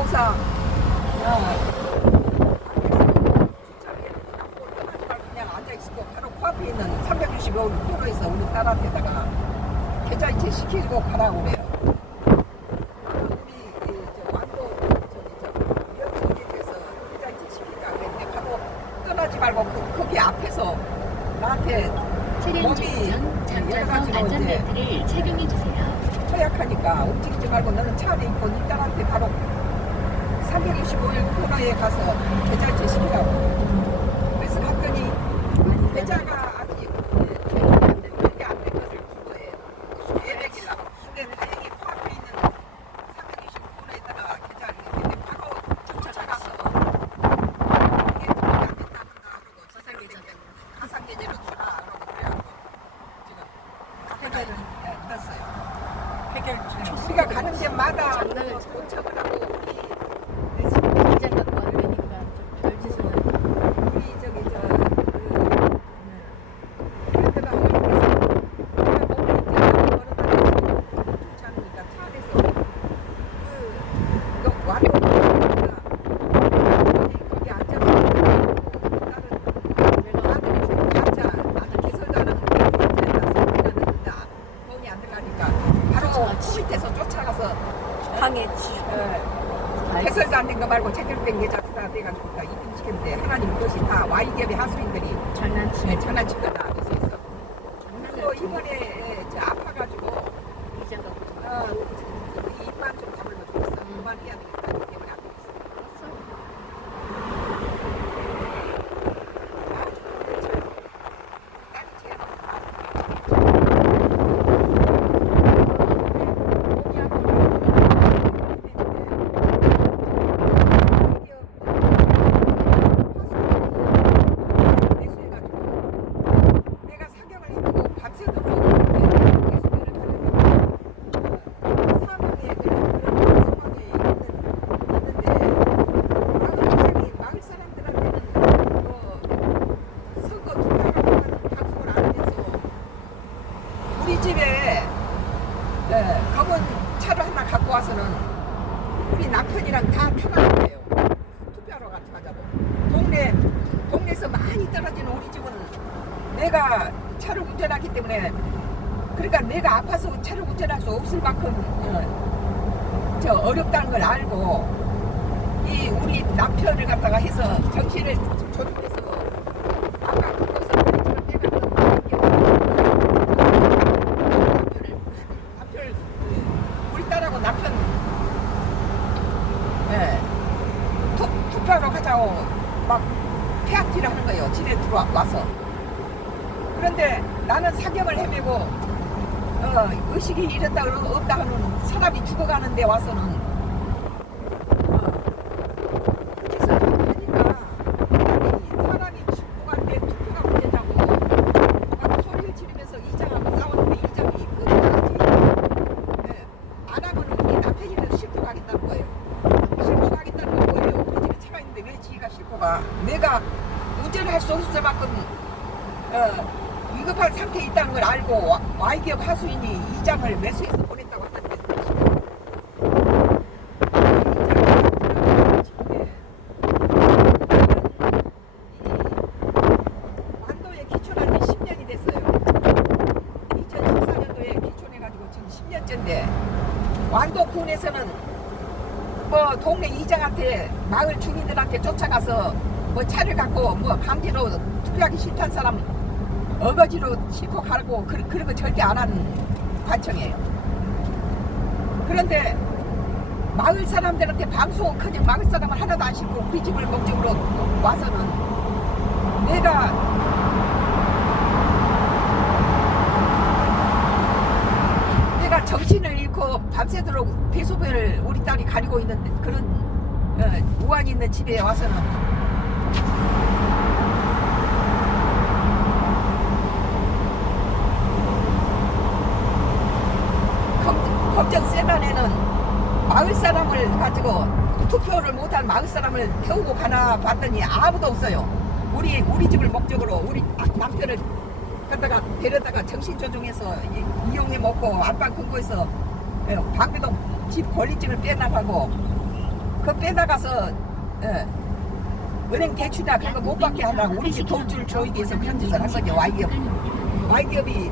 보사 그냥 앉아있고 바로 코앞에 있는 365km에서 우리 딸한테다가 계좌이체 시키고 가라고 그래요. 우리 저 왕도 여기에서 계좌이체 시킬까 그랬는데 바로 떠나지 말고 거기 앞에서 나한테 차량 몸이 주행전 여러 장차서 가지로 이제 안전벨트를 착용해 주세요. 허약하니까 움직이지 말고 너는 차 안에 있고 네 딸한테 바로 365일 코너에 가서 계좌이체 시키라고. 그래서 갔더니 계좌가 아직 그렇게 안 된 것을 준 거예요. 예백이라고. 근데 다행히 코앞에 있는 365코너에다가 계좌를 했는데 바로 쫓아가서 이게 그렇게 안 됐다 그러고 가상계좌로 주라 그러고 그래갖고 지금 해결을 넣었어요. 우리가 가는 데마다 도착을 하고 이제는 멀으니까 별 짓은 우리 저기 그런데가 하면서 내가 몸이 이제 걸어다니면서 좋지 않으니까 차 안에서 그 완도 거기 앉아서 나는 앉아 나는 개설도 안 하는데 앉아 있는데 돈이 안 들어가니까 바로 코 밑에서 쫓아가서 방에 해설도 안 된 거 말고 제대로 된 계좌 다 돼가지고 다 입금시켰는데 하나님 그것이 다 Y기업의 하수인들이 장난친 거다 그래서 있어. 그리고 이번에 저 아파가지고 입만 좀 다물면 좋겠어. 그만 해야 되겠다. 때문에 안 되겠어. 딸이 제일 내가 사경을 해보고 밤새도록 사망에 그런 상황에 있는데 마을 사람들한테는 선거 투표라고 방송을 안 하면서 우리 집에 검은 차를 하나 갖고 와서는 우리 남편이랑 다 타나는 거예요. 투표하러 가자고. 동네에서 많이 떨어지는 우리 집은 내가 차를 운전하기 때문에 그러니까 내가 아파서 차를 운전할 수 없을 만큼 저 어렵다는 걸 알고 이 우리 남편을 갖다가 해서 정신을 조직해서 아까 거기서 남편을 우리 딸하고 남편 투표하러 가자고 막 폐악질을 하는 거예요. 집에 들어와서. 그런데 나는 사경을 헤매고 의식이 이랬다 없다 하는 사람이 죽어가는 데 와서는 그래서 하니까 사람이 죽고 간데 투표가 문제냐고 막 소리를 지르면서 이장하고 싸우는데 이장이 안 하면 우리 남편이는 싣고 가겠다는 거예요. 싣고 가겠다는 건 뭐예요? 우리 집에 차가 있는데 왜 지가 싣고 가? 내가 운전을 할 수 없을 만큼 위급한 상태에 있다는 걸 알고 Y기업 하수인이 이장을 매수해서 보냈다고 하는데 완도에 기촌한 지 10년이 됐어요. 2014년도에 기촌해가지고 지금 10년째인데 완도군에서는 뭐 동네 이장한테 마을 주민들한테 쫓아가서 뭐 차를 갖고 뭐 강제로 투표하기 싫다는 사람 어거지로 싣고 가고 그런 거 절대 안 하는 관청이에요. 그런데 마을 사람들한테 방송은커녕 마을 사람을 하나도 안 싣고 우리 집을 목적으로 와서는 내가 정신을 잃고 밤새도록 대소변을 우리 딸이 가리고 있는 그런 우환이 있는 집에 와서는 법정 세단에는 마을 사람을 가지고 투표를 못한 마을 사람을 태우고 가나 봤더니 아무도 없어요. 우리 집을 목적으로 우리 남편을 갖다가 데려다가 정신 조종해서 이용해 먹고 안방 근거에서 방배동 집 권리증을 빼나가고 그 빼다가서 은행 대출이나 그런 거 못 받게 하려고 우리 집 돈줄 조이기 위해서 그런 짓을 한 거죠. Y기업이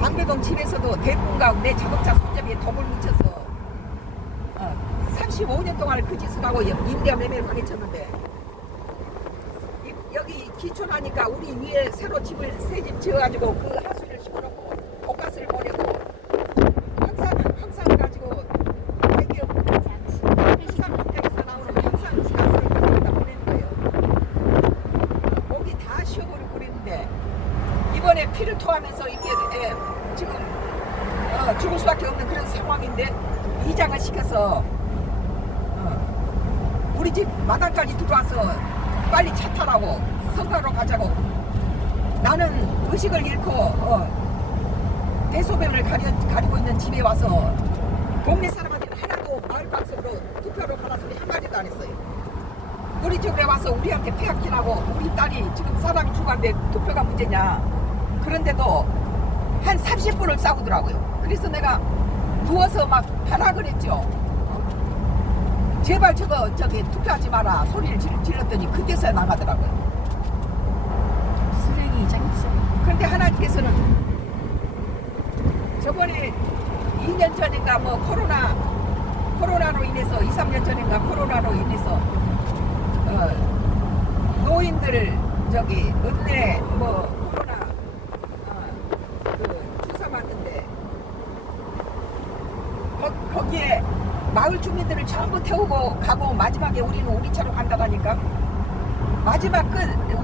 방배동 집에서도 대분과 내 자동차 손잡이에 덤을 묻혀서 35년 동안 그 짓을 하고 임대와 매매를 방해쳤는데 여기 기촌하니까 우리 위에 새로 집을 새 집 지어가지고 그 하수를 심어놓고 돈가스를 보내고 황산을 가지고 Y기업 황산 공장에서 나오는 황산 가스를 가져다 보내는 거예요. 목이 다 쉬어버리고 그랬는데 이번에 피를 토하면서 이렇게 지금 죽을 수밖에 없는 그런 상황인데 이장을 시켜서 우리 집 마당까지 들어와서 빨리 차 타라고 성가로 가자고. 나는 의식을 잃고 대소변을 가리고 있는 집에 와서 동네 사람한테는 하나도 마을 방송으로 투표로 가라 소리 한마디도 안 했어요. 우리 집에 와서 우리한테 폐악질하고 우리 딸이 지금 사람이 죽었는데 투표가 문제냐. 그런데도 한 30분을 싸우더라고요. 그래서 내가 누워서 막 하라 그랬죠. 제발 저기 투표하지 마라 소리를 질렀더니 그때서야 나가더라고요. 쓰레기 이장했어요. 그런데 하나님께서는 저번에 2년 전인가 뭐 코로나로 인해서 2, 3년 전인가 코로나로 인해서 노인들 저기 은퇴 뭐 코로나 그 주사 맞는데 거기에 마을 주민들을 전부 태우고 가고 마지막에 우리는 우리 차로 간다고 하니까 마지막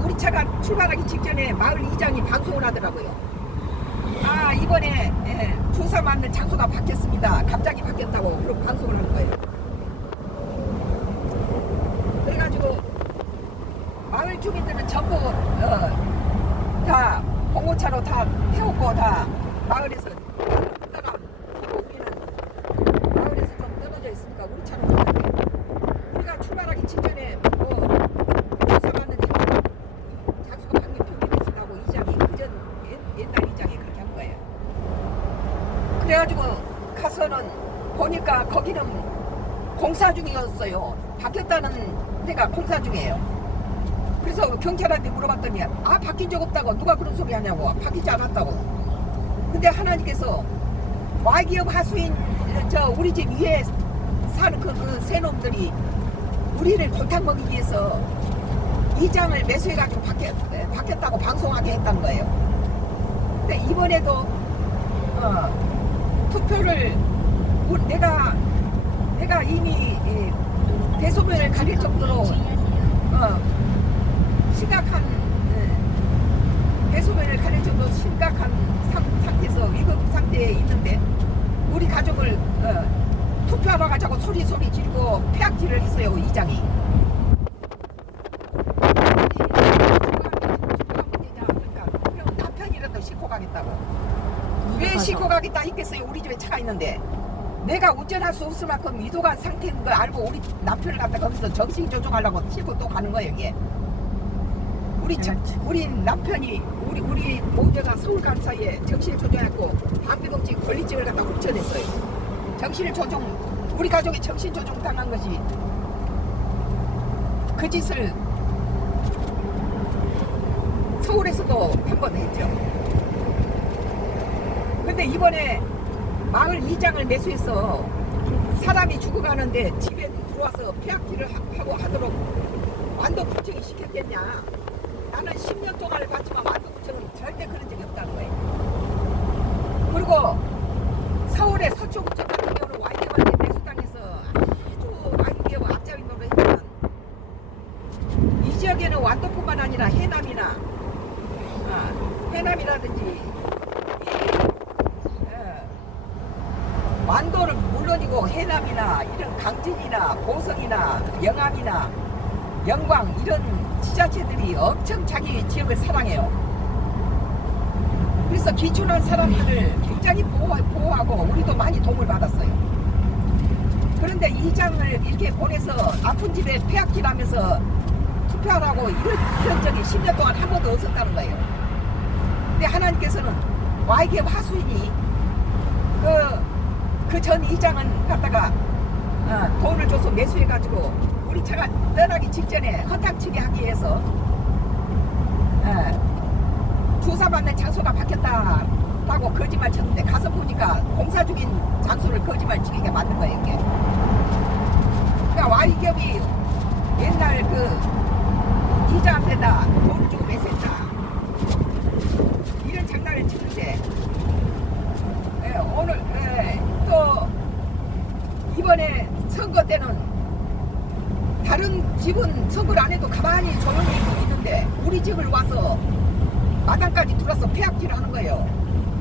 우리 차가 출발하기 직전에 마을 이장이 방송을 하더라고요. 이번에 주사 맞는 장소가 바뀌었습니다. 갑자기 바뀌었다고 그러고 방송을 하는 거예요. 그래가지고 마을 주민들은 전부 다 봉고차로 다 태우고 다 마을에서 떠나고 우리는 마을에서 좀 떨어져 있으니까 우리 차로 가는데 우리가 출발하기 직전에 주사 맞는 장소가 변경됐다고 이장이 그전 옛날 이장이 그렇게 한 거예요. 그래가지고 가서는 보니까 거기는 공사 중이었어요. 바뀌었다는 데가 공사 중이에요. 그래서 경찰한테 물어봤더니 바뀐 적 없다고. 누가 그런 소리 하냐고. 바뀌지 않았다고. 근데 하나님께서 Y기업 하수인 우리 집 위에 사는 그 새놈들이 우리를 골탕 먹이기 위해서 이장을 매수해가지고 바뀌었다고 방송하게 했다는 거예요. 근데 이번에도 투표를 내가 이미 대소변을 가릴 정도로 심각한 대소변을 가릴 정도로 심각한 상태에서 위급 상태에 있는데 우리 가족을 투표하러 가자고 소리 지르고 폐악질을 했어요 이장이. 그럼 남편이라도 싣고 가겠다고. 왜 싣고 가겠다 했겠어요. 우리 집에 차가 있는데 내가 운전할 수 없을 만큼 위독한 상태인 걸 알고 우리 남편을 갖다 거기서 정신 조종하려고 싣고 또 가는 거예요 이게. 우리 남편이 우리 모녀가 서울 간 사이에 정신을 조종했고 방배동집 권리증을 갖다 훔쳐냈어요. 정신을 조종 우리 가족이 정신 조종 당한 것이 그 짓을 서울에서도 한 번 했죠. 근데 이번에 마을 이장을 매수해서 사람이 죽어가는데 집에 들어와서 폐악질을 하고 하도록 완도구청이 시켰겠냐. 나는 10년 동안을 봤지만 완도구청은 절대 그런 적이 없다는 거예요. 그리고 서울의 서초구청 같은 경우는 Y기업한테 매수당해서 아주 Y기업 앞잡이 노릇 했지만 이 지역에는 완도뿐만 아니라 해남이라든지 완도는 물론이고 해남이나 이런 강진이나 보성이나 영암이나 영광 이런 지자체들이 엄청 자기 지역을 사랑해요. 그래서 기촌한 사람들을 굉장히 보호하고 우리도 많이 도움을 받았어요. 그런데 이장을 이렇게 보내서 아픈 집에 폐악질하면서 투표하라고 이런 적이 10년 동안 한 번도 없었다는 거예요. 근데 하나님께서는 Y기업 하수인이 그 전 이장은 갖다가 돈을 줘서 매수해가지고 우리 차가 떠나기 직전에 허탕치기 하기 위해서 조사받는 장소가 바뀌었다고 거짓말 쳤는데 가서 보니까 공사 중인 장소를 거짓말 치게 만든 거예요 이게. 그러니까 Y기업이 옛날 그 기자한테다 돈을 주고 매수했다 이런 장난을 치는데 오늘 또 이번에 선거 때는 다른 집은 선거를 안 해도 가만히 조용히 있는데 우리 집을 와서 마당까지 둘러서 폐악질을 하는 거예요.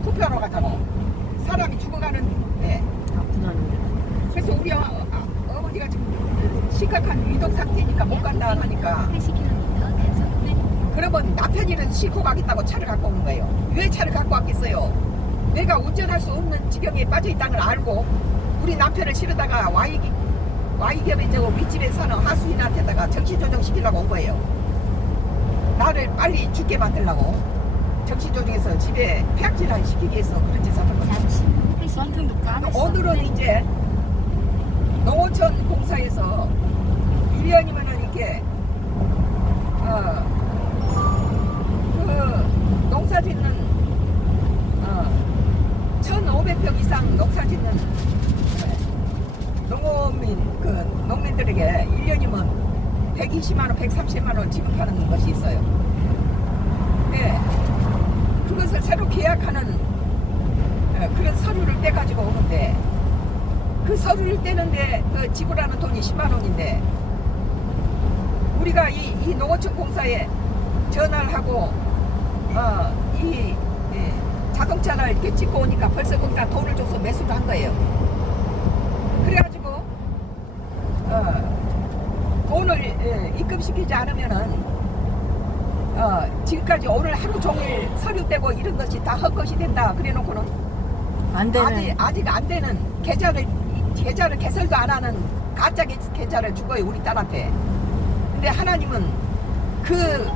투표하러 가자고 사람이 죽어가는데. 그래서 우리 어머니가 지금 심각한 위독 상태니까 못 간다 하니까 80km 단속 그러면 남편이는 싣고 가겠다고 차를 갖고 오는 거예요. 왜 차를 갖고 왔겠어요? 내가 운전할 수 없는 지경에 빠져 있다는 걸 알고 우리 남편을 실으다가 Y기업의 저 윗집에 사는 하수인한테다가 정신조정 시키려고 온 거예요. 나를 빨리 죽게 만들려고 정신조정해서 집에 폐악질을 시키기 위해서 그런 짓을 하는 거예요. 잠시 후 썬팅도 까냈어. 오늘은 이제 농어촌 공사에서 1년이면은 이렇게 그 농사 짓는 1,500평 이상 농사 짓는 농어민 그 농민들에게 1년이면 120만 원, 130만 원 지급하는 것이 있어요. 네, 그것을 새로 계약하는 그런 서류를 떼가지고 오는데 그 서류를 떼는데 그 지불하는 돈이 10만 원인데 우리가 이 농어촌 공사에 전화를 하고 이 자동차를 이렇게 찍고 오니까 벌써 거기다 돈을 줘서 매수를 한 거예요. 그래가지고 돈을 입금시키지 않으면은 지금까지 오늘 하루 종일 서류 떼고 이런 것이 다 헛것이 된다 그래놓고는 안 되는. 아직 안 되는 계좌를 개설도 안 하는 가짜 계좌를 준 거예요 우리 딸한테. 근데 하나님은 그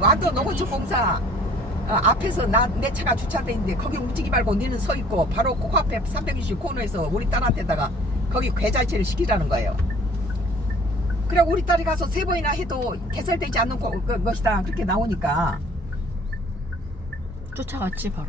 완도 농어촌 공사 앞에서 내 차가 주차돼 있는데 거기 움직이지 말고 너는 서 있고 바로 코앞에 320 코너에서 우리 딸한테다가 거기 계좌이체를 시키라는 거예요. 그래 우리 딸이 가서 3번이나 해도 개설되지 않는 것이다 그렇게 나오니까 쫓아갔지 바로.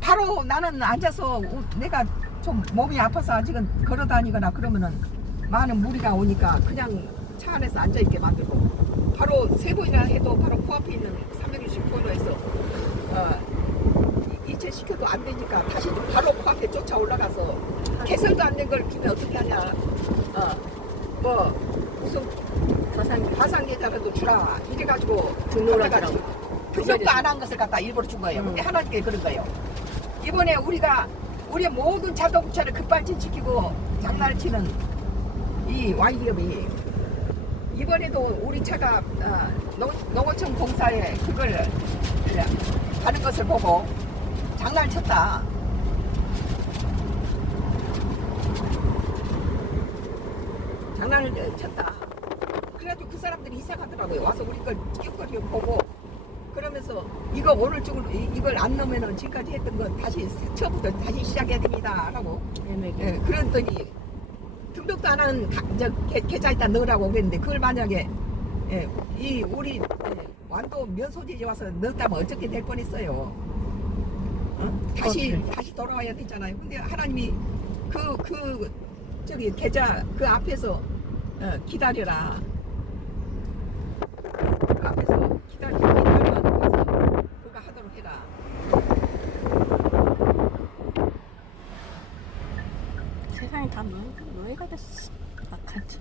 바로 나는 앉아서 내가 좀 몸이 아파서 아직은 걸어다니거나 그러면은 많은 무리가 오니까 그냥 차 안에서 앉아있게 만들고 바로 3번이나 해도 바로 코앞에 있는 360 코너에서 이체 시켜도 안 되니까 다시 바로 코앞에 쫓아 올라가서 개설도 안 된 걸 주면 어떻게 하냐 무슨 가상 계좌라도 주라 이래가지고 등록하라고 등록도 안 한 것을 갖다 일부러 준 거예요. 근데 하나님께 그런 거예요. 이번에 우리의 모든 자동차를 급발진시키고 장난을 치는 이 Y기업이 이번에도 우리 차가 농어촌 공사에 그걸 가는 것을 보고 장난을 쳤다. 장난을 쳤다. 그래가지고 그 사람들이 이상하더라고요. 와서 우리 걸 찌꺼기를 보고 그러면서 이거 오늘 중으로 이걸 안 넣으면은 지금까지 했던 거 다시 처음부터 다시 시작해야 됩니다. 라고. 예, 그랬더니 등록도 안 하는 계좌에다 넣으라고 그랬는데 그걸 만약에 이 우리 완도 면소지에 와서 넣었다면 어떻게 될 뻔했어요. 다시 돌아와야 되잖아요. 근데 하나님이 저기 계좌 그 앞에서 기다려라. 그 앞에서 기다리면 가서 그거 하도록 해라. 세상이 다 노예가 됐어. 악한 척.